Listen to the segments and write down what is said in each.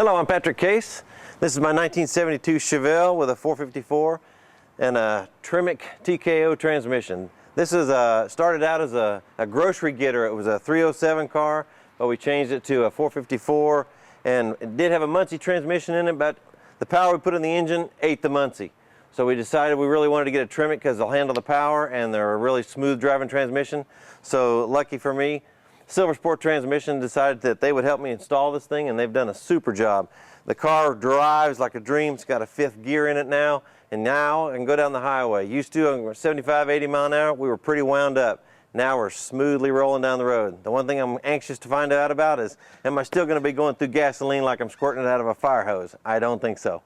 Hello, I'm Patrick Case. This is my 1972 Chevelle with a 454 and a TREMEC TKO transmission. This is started out as a grocery getter. It was a 307 car, but we changed it to a 454, and it did have a Muncie transmission in it, but the power we put in the engine ate the Muncie. So we decided we really wanted to get a TREMEC because they'll handle the power and they're a really smooth driving transmission. So lucky for me, Silver Sport Transmission decided that they would help me install this thing, and they've done a super job. The car drives like a dream. It's got a 5th gear in it now, and now I can go down the highway. Used to, 75, 80 mile an hour, we were pretty wound up. Now we're smoothly rolling down the road. The one thing I'm anxious to find out about is, am I still going to be going through gasoline like I'm squirting it out of a fire hose? I don't think so.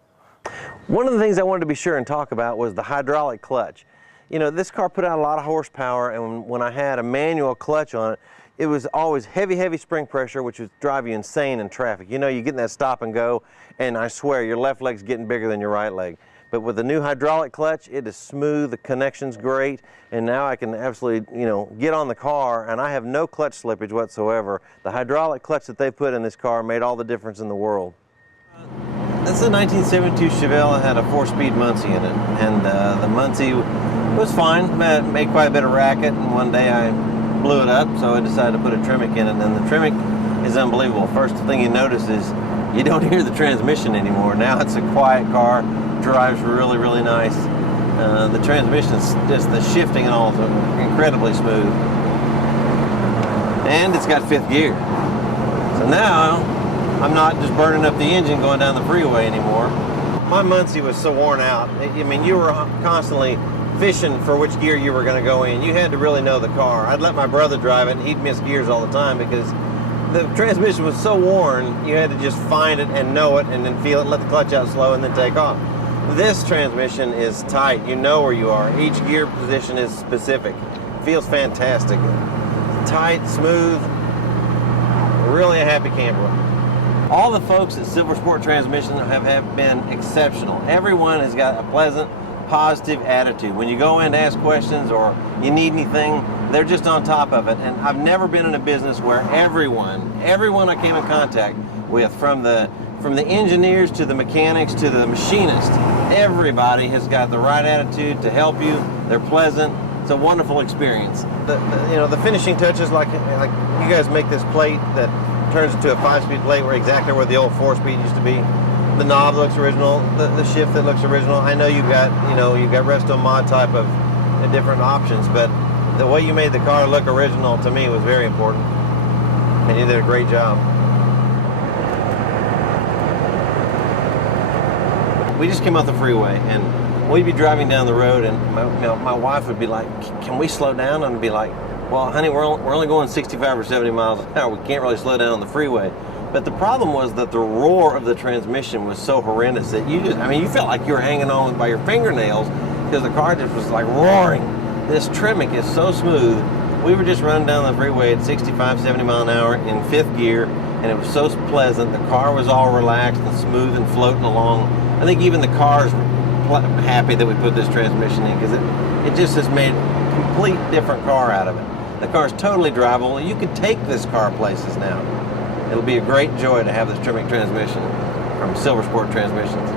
One of the things I wanted to be sure and talk about was the hydraulic clutch. You know, this car put out a lot of horsepower, and when I had a manual clutch on it, it was always heavy spring pressure, which would drive you insane in traffic. You know, you get in that stop and go, and I swear your left leg's getting bigger than your right leg. But with the new hydraulic clutch, it is smooth, the connection's great, and now I can absolutely, you know, get on the car, and I have no clutch slippage whatsoever. The hydraulic clutch that they put in this car made all the difference in the world. This is a 1972 Chevelle. It had a 4-speed Muncie in it, and the Muncie was fine, made quite a bit of racket, and one day I blew it up, so I decided to put a TREMEC in it, and the TREMEC is unbelievable. First thing you notice is you don't hear the transmission anymore. Now it's a quiet car, drives really nice. The transmission is just the shifting and all is incredibly smooth, and it's got 5th gear. So now I'm not just burning up the engine going down the freeway anymore. My Muncie was so worn out. I mean, you were constantly fishing for which gear you were going to go in. You had to really know the car. I'd let my brother drive it, and he'd miss gears all the time because the transmission was so worn. You had to just find it and know it, and then feel it, and let the clutch out slow, and then take off. This transmission is tight. You know where you are. Each gear position is specific. It feels fantastic. Tight, smooth, really a happy camper. All the folks at Silver Sport Transmission have been exceptional. Everyone has got a pleasant, positive attitude. When you go in to ask questions or you need anything, they're just on top of it. And I've never been in a business where everyone I came in contact with, from the engineers to the mechanics to the machinists, everybody has got the right attitude to help you. They're pleasant. It's a wonderful experience. The finishing touches, like you guys make this plate that turns into a 5-speed plate, where exactly where the old 4-speed used to be. The knob looks original. The shift that looks original. I know you've got resto mod type of different options, but the way you made the car look original to me was very important, and you did a great job. We just came off the freeway, and we'd be driving down the road, and my wife would be like, "Can we slow down?" And I'd be like, "Well, honey, we're only going 65 or 70 miles an hour. We can't really slow down on the freeway." But the problem was that the roar of the transmission was so horrendous that you felt like you were hanging on by your fingernails because the car just was like roaring. This TREMEC is so smooth. We were just running down the freeway at 65, 70 mile an hour in 5th gear, and it was so pleasant. The car was all relaxed and smooth and floating along. I think even the car's happy that we put this transmission in, because it just has made a complete different car out of it. The car's totally drivable. You can take this car places now. It'll be a great joy to have this TREMEC transmission from Silver Sport Transmissions.